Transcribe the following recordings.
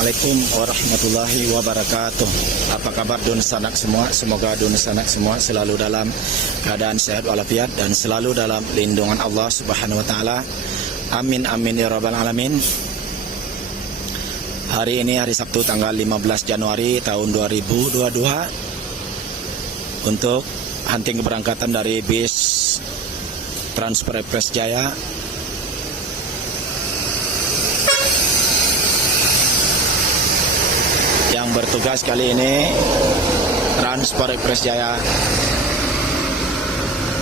Assalamualaikum warahmatullahi wabarakatuh. Apa kabar dun sanak semua? Semoga dun sanak semua selalu dalam keadaan sehat walafiat dan selalu dalam lindungan Allah Subhanahu wa taala. Amin amin ya rabbal alamin. Hari ini hari Sabtu tanggal 15 Januari tahun 2022 untuk hunting keberangkatan dari bis Transpres Jaya. Yang bertugas kali ini Transpres Jaya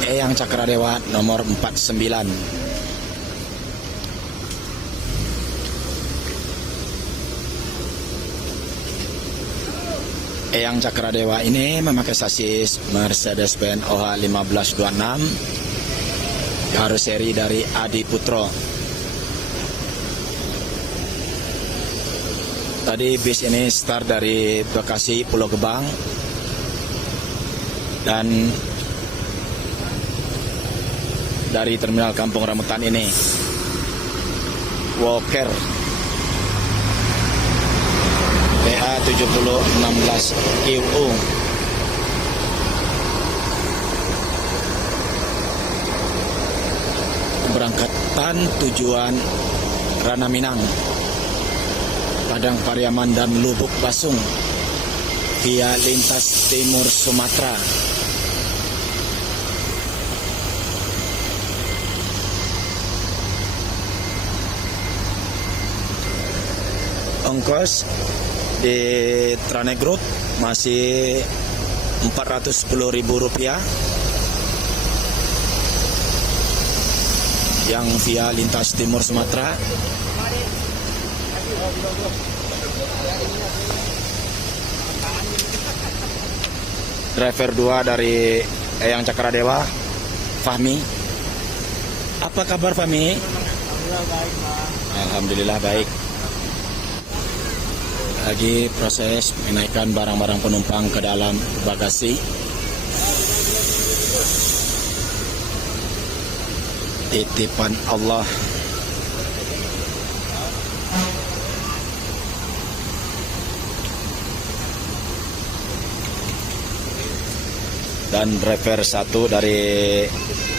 Eyang Cakradewa nomor 49. Eyang Cakradewa ini memakai sasis Mercedes-Benz OH 1526 karoseri dari Adi Putro. Tadi bis ini start dari Bekasi Pulau Gebang dan dari terminal Kampung Rambutan ini Walker PA 7016 QU. Keberangkatan tujuan Rana Minang, Padang Pariaman dan Lubuk Basung via lintas timur Sumatera. Ongkos di Trane Group masih Rp410.000 yang via lintas timur Sumatera. Driver 2 dari Eyang Cakradewa, Fahmi. Apa kabar Fahmi? Alhamdulillah baik, Mas. Alhamdulillah baik. Lagi proses menaikkan barang-barang penumpang ke dalam bagasi. Titipan Allah. Dan driver 1 dari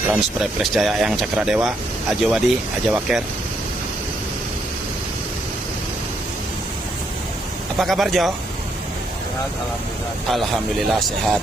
Transpres Jaya Eyang Cakradewa, Ajawadi, Ajawaker. Apa kabar Jo? Sehat, alhamdulillah. Alhamdulillah sehat.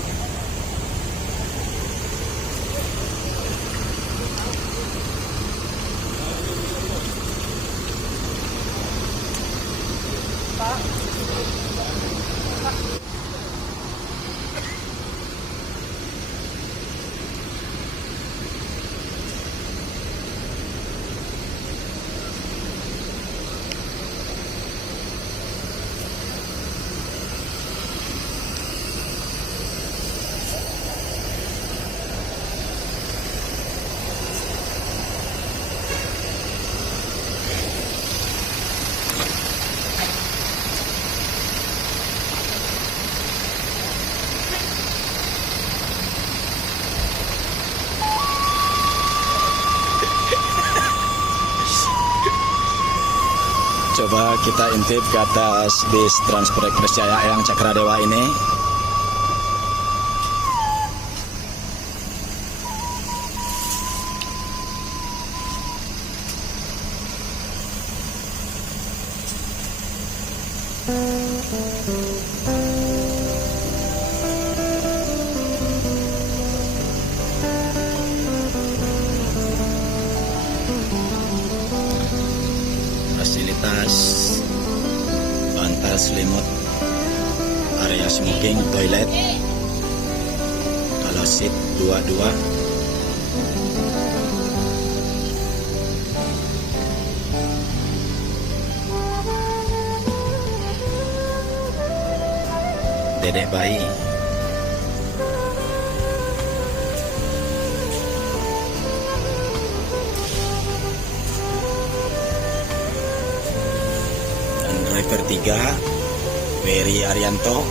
Coba kita intip ke atas bis Transpres Jaya Eyang Cakradewa ini. Fasilitas bantal selimut, area smoking, toilet, kalau seat 22. Dedek bayi. Driver 3 Wery Arianto.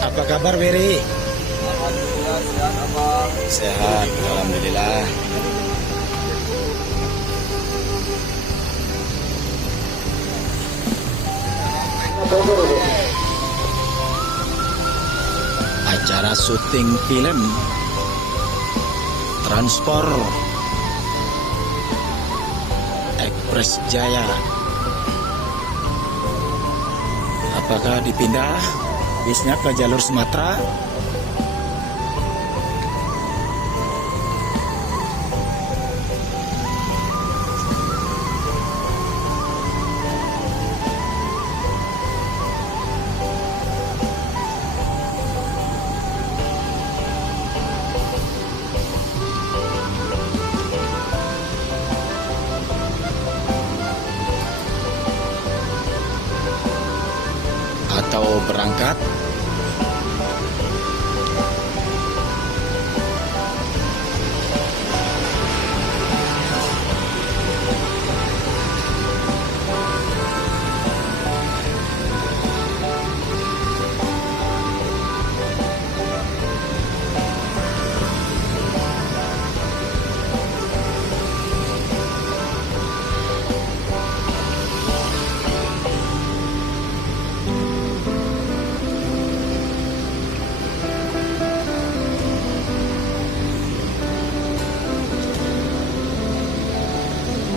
Apa kabar Wery? Alhamdulillah sehat, Abang. Sehat, alhamdulillah. Acara syuting film Transport Express Jaya. Apakah dipindah bisnya ke jalur Sumatera? Atau berangkat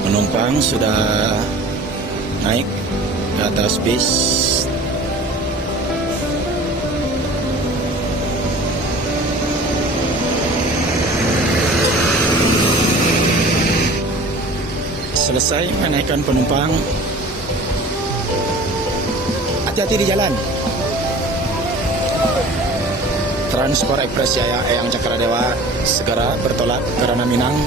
penumpang sudah naik ke atas bis. Selesai menaikkan penumpang. Hati-hati di jalan. Transport Express Jaya Eyang Cakradewa segera bertolak ke Ranah Minang.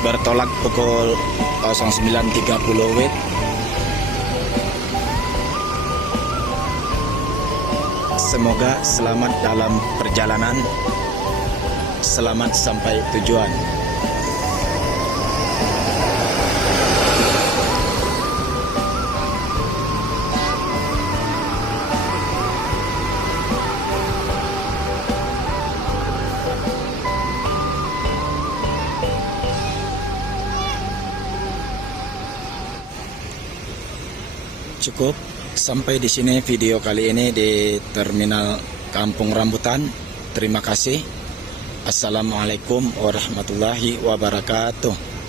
Bertolak pukul 09.30 WIB. Semoga selamat dalam perjalanan, selamat sampai tujuan. Cukup sampai di sini video kali ini di Terminal Kampung Rambutan. Terima kasih. Assalamualaikum warahmatullahi wabarakatuh.